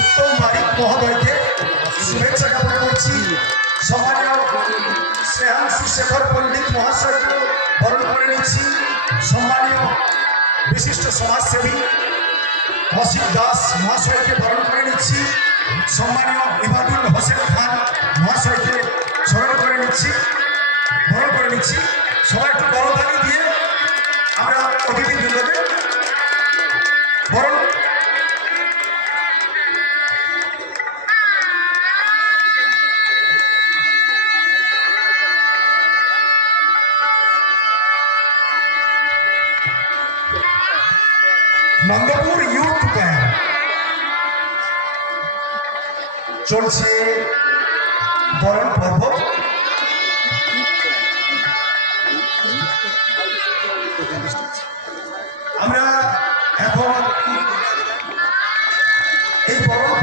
উত্তম বারিক মহোদয়কে শুভেচ্ছা জ্ঞাপন করছি। সম্মানীয় শ্রেয়াংশু শেখর পণ্ডিত মহাশয়কে বরণ করে নিচ্ছি। সম্মানীয় বিশিষ্ট সমাজসেবী অসিত দাস মহাশয়কে বরণ করে নিচ্ছি। সম্মানীয় ইবাদুল হোসেন খান মহাশয়কে স্মরণ করে নিচ্ছি, বরণ করে নিচ্ছি। সবাই একটু বড়তালি দিয়ে আমরা অতিথিবৃন্দকে বরণ নন্দপুর ইউথ ব্যান্ড চলছে বরণ পর্ব। আমরা এখন এই বরণ